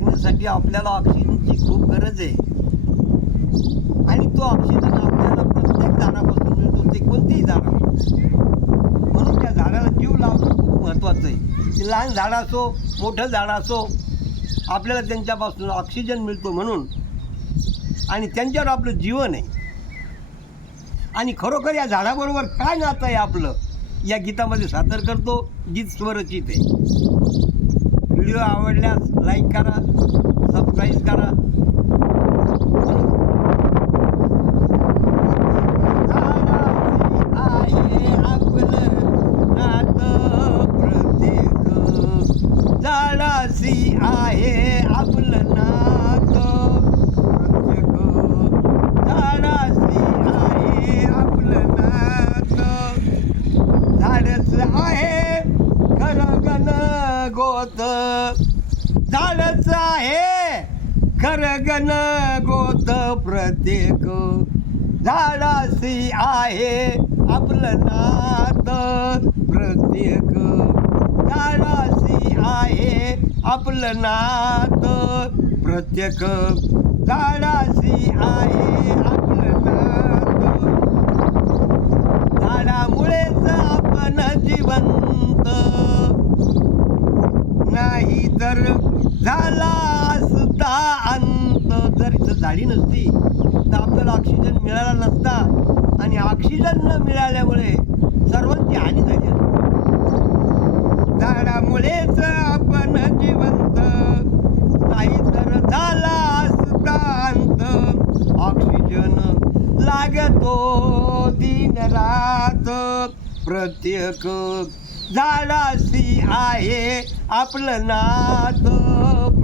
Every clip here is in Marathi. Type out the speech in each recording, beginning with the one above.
आपल्याला ऑक्सिजनची खूप गरज आहे. आणि तो ऑक्सिजन आपल्याला प्रत्येक झाडापासून मिळतो ते कोणतेही झाड म्हणून त्या झाडाला जीव लावणं खूप महत्त्वाचं आहे. ते लहान झाड असो मोठं झाड असो आपल्याला त्यांच्यापासून ऑक्सिजन मिळतो म्हणून. आणि त्यांच्यावर आपलं जीवन आहे. आणि खरोखर या झाडाबरोबर काय नातं आहे आपलं? या गीतामध्ये सादर करतो गीत स्वरचित आहे. व्हिडिओ आवडल्यास लाईक करा सबस्क्राईब करा. आहे आपलं नातं प्रत्येक झाडाशी आहे आपलं नातं. प्रत्येक झाडाशी आहे आपलं नातं. झाडच आहे खरं गण गोत. झाडच आहे. खर गण गोत प्रत्येक झाडाशी आहे आपलं नात प्रत्येक झाडाशी आहे आपलं नात प्रत्येक. झाडाशी आहे आपलं नात. झाडामुळेच आपण जिवंत. नाही तर झाला असता अंत. जर इथं झाडी नसती तर आपल्याला ऑक्सिजन मिळाला नसता. आणि ऑक्सिजन न मिळाल्यामुळे सर्वांची हानी झाली झाडामुळेच आपण जिवंत. नाही तर झाला असता अंत. ऑक्सिजन लागतो दिन रात. प्रत्येक झाडाशी आहे आपलं नात.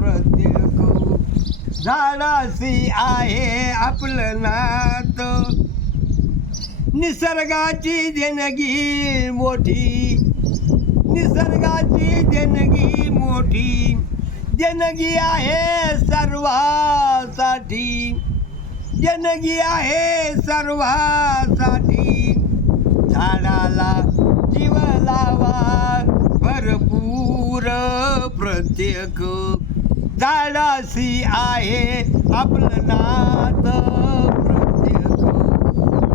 प्रत्येक झाडाशी आहे आपलं नात. निसर्गाची देणगी मोठी. निसर्गाची देणगी मोठी. देणगी आहे सर्वासाठी. देणगी आहे सर्वासाठी. झाडाला जीव लावा भरपूर प्रत्येक. झाडाशी आहे आपलं नात प्रत्येक.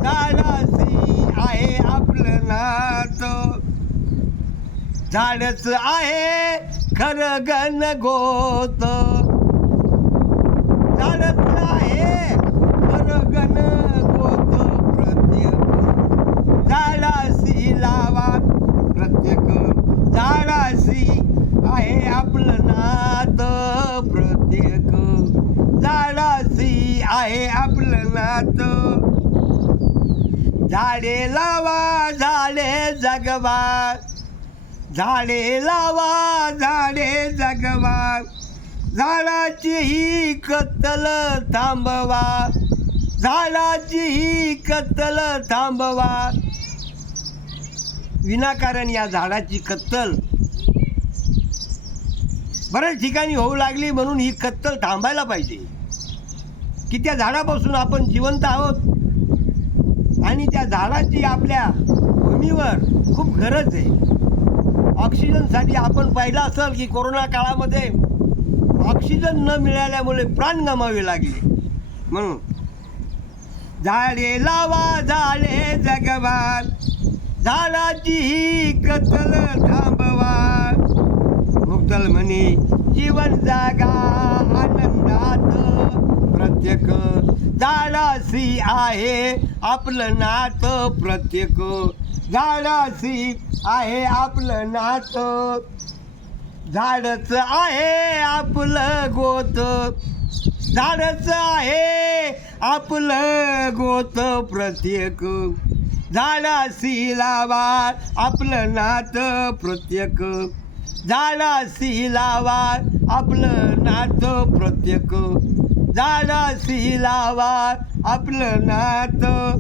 झाडाशी आहे आपलं नात. झाडच आहे खरं गण गोत झाडच आहे खरं गण गोत प्रत्येक झाडाशी लावा प्रत्येक झाडाशी आहे आपलं नात प्रत्येक झाडाशी आहे आपलं झाडे लावा झाडे जगवा. झाडे लावा झाडे जगवा. झाडाची ही कत्तल थांबवा. झाडाची ही कत्तल थांबवा. विनाकारण या झाडाची कत्तल. बऱ्याच ठिकाणी होऊ लागली म्हणून ही कत्तल थांबायला पाहिजे. की त्या झाडापासून आपण जिवंत आहोत. आणि त्या झाडाची आपल्या भूमीवर खूप गरज आहे. ऑक्सिजनसाठी आपण पाहिलं असेल की कोरोना काळामध्ये ऑक्सिजन न मिळाल्यामुळे प्राण गमावे लागले. म्हणून झाडे लावा झाडे जगवा. झाडाची ही कतल थांबवा. मुक्तल म्हणे जीवन जागा. प्रत्येक झाडाशी आहे आपलं नात प्रत्येक. झाडाशी आहे आपलं नात. झाडच आहे आपलं गोत. झाडच आहे आपलं गोत प्रत्येक. झाडाशी लावा आपलं नात प्रत्येक. झाडाशी लावा आपलं नात प्रत्येक. झाडाशी लावा आपलं नातं.